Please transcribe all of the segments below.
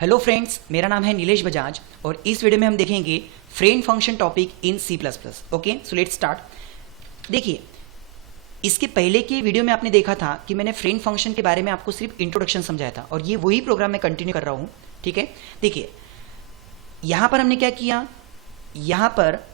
Hello friends, मेरा नाम है नीलेश बजाज और इस वीडियो में हम देखेंगे friend function topic in C++। Okay, so let's start. देखिए, इसके पहले के वीडियो में आपने देखा था कि मैंने फ्रेंड फंक्शन के बारे में आपको सिर्फ इंट्रोडक्शन समझाया था और ये वही प्रोग्राम मैं कंटिन्यू कर रहा हूँ। ठीक है, देखिए यहाँ पर हमने क्या किया, यहाँ पर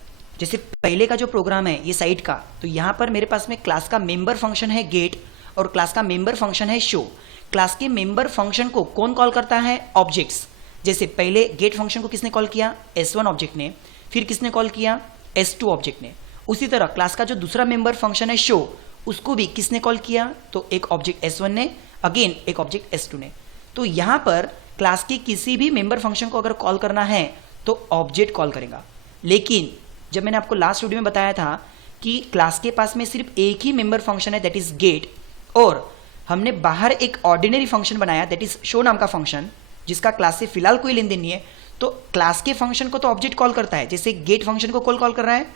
जैसे पहले का जो प्रोग्राम है ये साइट का, तो यहाँ पर मेरे पास में क्लास का मेंबर फंक्शन है गेट और क्लास का मेंबर फंक्शन है शो। क्लास के मेंबर फंक्शन को कौन कॉल करता है? ऑब्जेक्ट्स। जैसे पहले गेट फंक्शन को किसने कॉल किया? S1 ऑब्जेक्ट ने। फिर किसने कॉल किया? S2 ऑब्जेक्ट ने। उसी तरह क्लास का जो दूसरा मेंबर फंक्शन है शो, उसको भी किसने कॉल किया? तो एक ऑब्जेक्ट S1 ने, अगेन एक ऑब्जेक्ट S2 ने। तो यहां पर क्लास के किसी भी मेंबर फंक्शन को अगर कॉल करना है तो ऑब्जेक्ट कॉल करेगा। लेकिन जब मैंने आपको लास्ट वीडियो में बताया था कि क्लास के पास में सिर्फ एक ही मेंबर फंक्शन है, दैट इज गेट, और हमने बाहर एक ऑर्डिनरी फंक्शन बनाया दैट इज शो नाम का फंक्शन, जिसका क्लास से फिलहाल कोई लेन देन नहीं है, तो क्लास के फंक्शन को तो ऑब्जेक्ट कॉल करता है। जैसे गेट फंक्शन को कॉल कर रहा है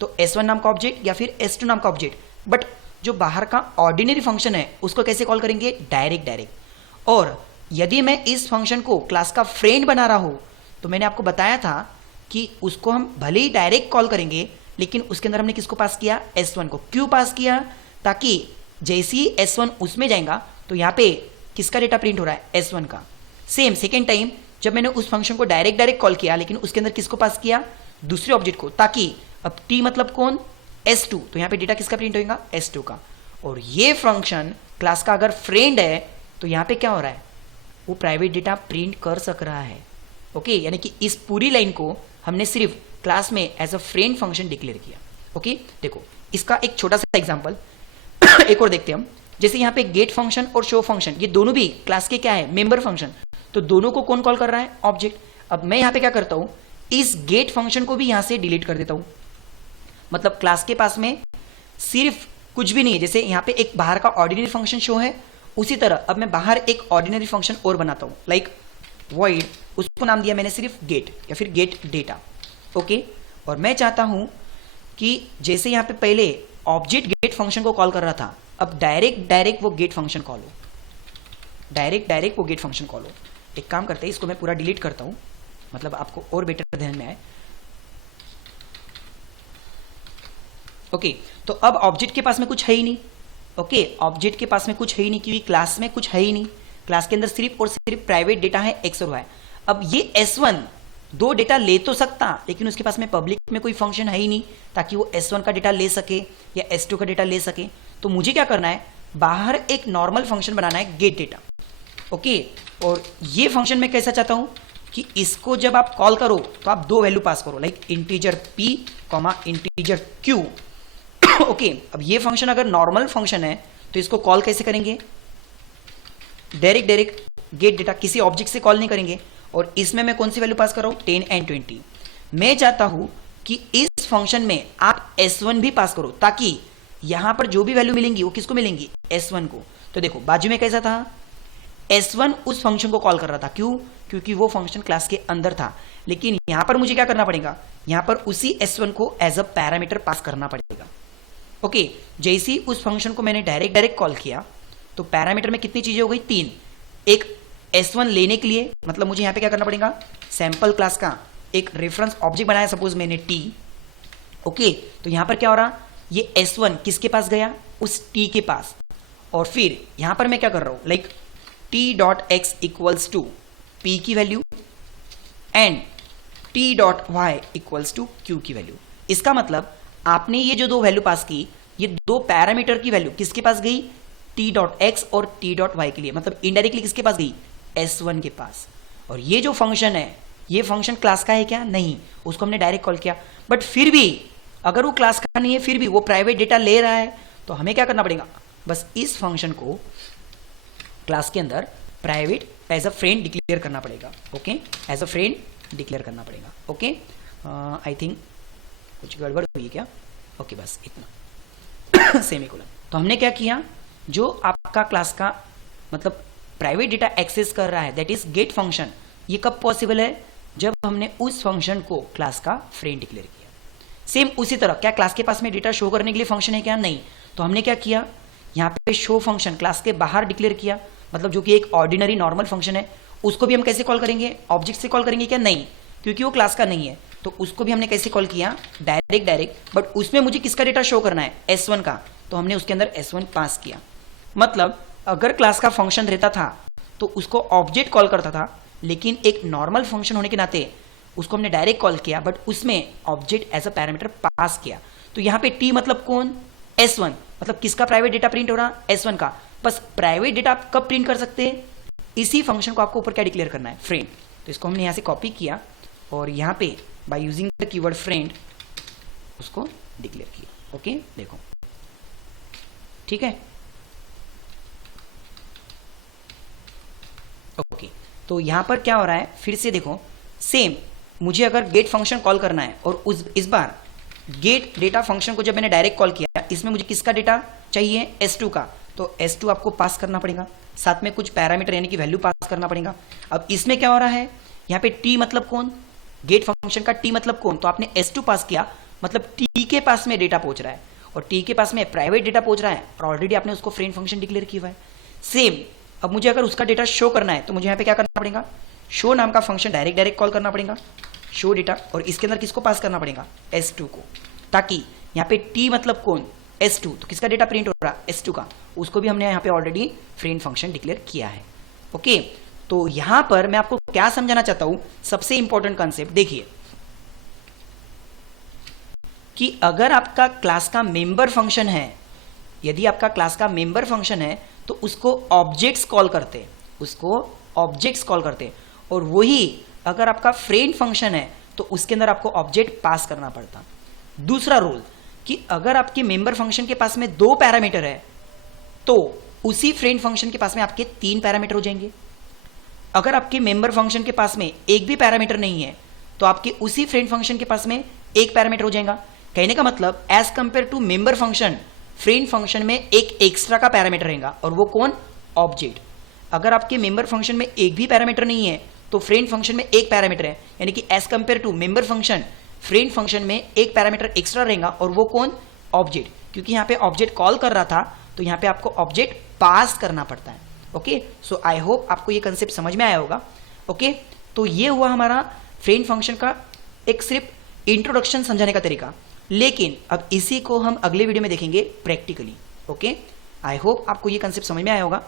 तो S1 नाम का ऑब्जेक्ट या फिर S2 नाम का ऑब्जेक्ट, बट जो बाहर का ऑर्डिनरी फंक्शन है उसको कैसे कॉल करेंगे? डायरेक्ट। और यदि मैं इस फंक्शन को क्लास का फ्रेंड बना रहा हूं तो मैंने आपको बताया था कि उसको हम भले ही डायरेक्ट कॉल करेंगे, लेकिन उसके अंदर हमने किसको पास किया? S1 को। क्यों पास किया? ताकि जैसे ही S1 उसमें जाएगा तो यहाँ पे किसका डेटा प्रिंट हो रहा है? S1 का। सेम सेकेंड टाइम जब मैंने उस फंक्शन को डायरेक्ट कॉल किया, लेकिन उसके अंदर किसको पास किया? दूसरे ऑब्जेक्ट को, ताकि अब T मतलब कौन? S2, तो यहाँ पे डेटा किसका प्रिंट होगा? S2 का। और ये फंक्शन क्लास का अगर फ्रेंड है तो यहाँ पे क्या हो रहा है? वो प्राइवेट डेटा प्रिंट कर सक रहा है। ओके, यानी कि इस पूरी लाइन को हमने सिर्फ क्लास में as a friend function declare किया। ओके, देखो इसका एक छोटा सा एग्जांपल एक और देखते हैं हम। जैसे यहाँ पे गेट फंक्शन और शो फंक्शन, ये दोनों भी क्लास के क्या है? Member function. तो दोनों को कौन कॉल कर रहा है? ऑब्जेक्ट। अब मैं यहाँ पे क्या करता हूँ, इस गेट फंक्शन को भी यहाँ से डिलीट कर देता हूँ। मतलब क्लास के पास में सिर्फ कुछ भी नहीं है। जैसे यहाँ पे एक बाहर का ऑर्डिनरी फंक्शन शो है, उसी तरह अब मैं बाहर एक ऑर्डिनरी फंक्शन और बनाता हूँ, लाइक वॉइड, उसको नाम दिया मैंने सिर्फ गेट या फिर गेट डेटा। ओके, और मैं चाहता हूं कि जैसे यहां पे पहले ऑब्जेक्ट गेट फंक्शन को कॉल कर रहा था, अब डायरेक्ट वो गेट फंक्शन कॉल हो, डायरेक्ट वो गेट फंक्शन कॉल हो। एक काम करते हैं, इसको मैं पूरा डिलीट करता हूं, मतलब आपको और बेटर ध्यान में आए। ओके, तो अब ऑब्जेक्ट के पास में कुछ है ही नहीं। ओके, ऑब्जेक्ट के पास में कुछ है ही नहीं क्योंकि क्लास में कुछ है ही नहीं। क्लास के अंदर सिर्फ और सिर्फ प्राइवेट डेटा है X और Y। अब ये S1 दो डेटा ले तो सकता, लेकिन उसके पास में पब्लिक में कोई फंक्शन है ही नहीं ताकि वो S1 का डेटा ले सके या S2 का डेटा ले सके। तो मुझे क्या करना है, बाहर एक नॉर्मल फंक्शन बनाना है गेट डेटा। ओके, और ये फंक्शन मैं कैसा चाहता हूं कि इसको जब आप कॉल करो तो आप दो वैल्यू पास करो, like integer P integer Q। Okay, अब ये फंक्शन अगर नॉर्मल फंक्शन है तो इसको कॉल कैसे करेंगे? डायरेक्ट गेट डेटा, किसी ऑब्जेक्ट से कॉल नहीं करेंगे। और इसमें मैं कौन सी वैल्यू पास कर रहा हूं? 10 and 20। मैं चाहता हूं कि इस फंक्शन में आप S1 भी पास करो, ताकि यहां पर जो भी वैल्यू मिलेंगी वो किसको मिलेंगी? S1 को। तो देखो बाजू में कैसा था, S1 उस फंक्शन को कॉल कर रहा था। क्यों? क्योंकि वो फंक्शन क्लास के अंदर था। लेकिन यहां पर मुझे क्या करना पड़ेगा, यहां पर उसी S1 को एज अ पैरामीटर पास करना पड़ेगा। ओके, जैसे ही उस फंक्शन को मैंने डायरेक्ट कॉल किया तो पैरामीटर में कितनी चीजें हो गई? 3। एक S1 लेने के लिए, मतलब मुझे यहां पे क्या करना पड़ेगा, सैंपल क्लास का एक रेफरेंस ऑब्जेक्ट बनाया, सपोज मैंने T। ओके, तो यहां पर क्या हो रहा, ये S1 किसके पास गया? उस T के पास। और फिर यहां पर मैं क्या कर रहा हूं, like T.x equals to P की value and T.y equals to Q की वैल्यू। इसका मतलब आपने ये जो दो वैल्यू पास की, ये दो पैरामीटर की वैल्यू किसके पास गई? T.x और T.y के लिए, मतलब इनडायरेक्टली किसके पास गई? S1 के पास। और ये जो फंक्शन है, ये फंक्शन क्लास का है क्या? नहीं, उसको हमने डायरेक्ट कॉल किया। बट फिर भी अगर वो क्लास का नहीं है, फिर भी वो प्राइवेट डेटा ले रहा है, तो हमें क्या करना पड़ेगा, बस इस फंक्शन को क्लास के अंदर private as a friend declare करना पड़ेगा। Okay, as a friend declare करना पड़ेगा। ओके, आई थिंक कुछ गड़बड़ हुई क्या? ओके, बस इतना सेमीकोलन। तो हमने क्या किया, जो आपका क्लास का मतलब प्राइवेट डेटा एक्सेस कर रहा है, दैट इज गेट फंक्शन, ये कब पॉसिबल है? जब हमने उस फंक्शन को क्लास का फ्रेंड डिक्लेयर किया। सेम उसी तरह क्या क्लास के पास में डेटा शो करने के लिए फंक्शन है क्या? नहीं। तो हमने क्या किया, यहाँ पे शो फंक्शन क्लास के बाहर डिक्लेयर किया, मतलब जो कि एक ऑर्डिनरी नॉर्मल फंक्शन है, उसको भी हम कैसे कॉल करेंगे, ऑब्जेक्ट से कॉल करेंगे क्या, नहीं, क्योंकि वो क्लास का नहीं है, तो उसको भी हमने कैसे कॉल किया, डायरेक्ट, बट उसमें मुझे किसका डेटा शो करना है, S1 का, तो हमने उसके अंदर S1 पास किया। मतलब अगर क्लास का फंक्शन रहता था तो उसको ऑब्जेक्ट कॉल करता था, लेकिन एक नॉर्मल फंक्शन होने के नाते उसको हमने डायरेक्ट कॉल किया, बट उसमें object as a parameter pass किया। तो यहाँ पे T मतलब कौन, S1, मतलब किसका प्राइवेट डेटा प्रिंट हो रहा, S1 का। बस प्राइवेट डेटा आप कब प्रिंट कर सकते हैं, इसी फंक्शन को आपको ऊपर क्या डिक्लेयर करना है, फ्रेंड। तो इसको हमने यहाँ से कॉपी किया और यहाँ पे by using the keyword friend उसको डिक्लेयर किया। ओके, देखो ठीक है। ओके, तो यहां पर क्या हो रहा है, फिर से देखो, सेम मुझे अगर गेट फंक्शन कॉल करना है और इस बार गेट डेटा फंक्शन को जब मैंने डायरेक्ट कॉल किया, इसमें मुझे किसका डेटा चाहिए, S2 का, तो S2 आपको पास करना पड़ेगा, साथ में कुछ पैरामीटर यानी कि वैल्यू पास करना पड़ेगा। अब इसमें क्या हो रहा है, यहाँ पे T मतलब कौन, गेट फंक्शन का T मतलब कौन, तो आपने S2 पास किया, मतलब T के पास में डेटा पहुंच रहा है और T के पास में प्राइवेट डेटा पहुंच रहा है और ऑलरेडी आपने उसको फ्रेंड फंक्शन डिक्लेयर किया हुआ है। सेम अब मुझे अगर उसका डेटा शो करना है तो मुझे यहाँ पे क्या करना पड़ेगा, शो नाम का फंक्शन डायरेक्ट कॉल करना पड़ेगा, शो डेटा, और इसके अंदर किसको पास करना पड़ेगा, S2 को, ताकि यहाँ पे T मतलब कौन, S2, तो किसका डेटा प्रिंट हो रहा है, S2 का, उसको भी हमने यहाँ पे ऑलरेडी फ्रेंड फंक्शन डिक्लेयर किया है। ओके, तो यहाँ पर मैं आपको क्या समझाना चाहता हूँ, सबसे इंपॉर्टेंट कॉन्सेप्ट देखिए कि अगर आपका क्लास का मेंबर फंक्शन है, यदि आपका क्लास का मेंबर फंक्शन है तो उसको ऑब्जेक्ट्स कॉल करते, और वही अगर आपका फ्रेंड फंक्शन है तो उसके अंदर आपको ऑब्जेक्ट पास करना पड़ता। दूसरा रूल कि अगर आपके मेंबर फंक्शन के पास में 2 पैरामीटर है तो उसी फ्रेंड फंक्शन के पास में आपके 3 पैरामीटर हो जाएंगे। अगर आपके मेंबर फंक्शन के पास में एक भी पैरामीटर नहीं है तो आपके उसी फ्रेंड फंक्शन के पास में एक पैरामीटर हो जाएगा। कहने का मतलब as compare to member function, friend function में एक एक्स्ट्रा का पैरामीटर रहेगा, और वो कौन, ऑब्जेक्ट। अगर आपके मेंबर फंक्शन में एक भी पैरामीटर नहीं है तो फ्रेंड फंक्शन में एक पैरामीटर है, यानी कि as compare to member function, friend function में एक पैरामीटर एक्स्ट्रा रहेगा, और वो कौन, ऑब्जेक्ट। क्योंकि यहाँ पे ऑब्जेक्ट कॉल कर रहा था तो यहाँ पे आपको ऑब्जेक्ट पास करना पड़ता है। ओके, सो आई होप आपको ये कंसेप्ट समझ में आया होगा। ओके, तो ये हुआ हमारा फ्रेंड फंक्शन का एक सिर्फ इंट्रोडक्शन समझाने का तरीका, लेकिन अब इसी को हम अगले वीडियो में देखेंगे प्रैक्टिकली। ओके, आई होप आपको ये कंसेप्ट समझ में आया होगा।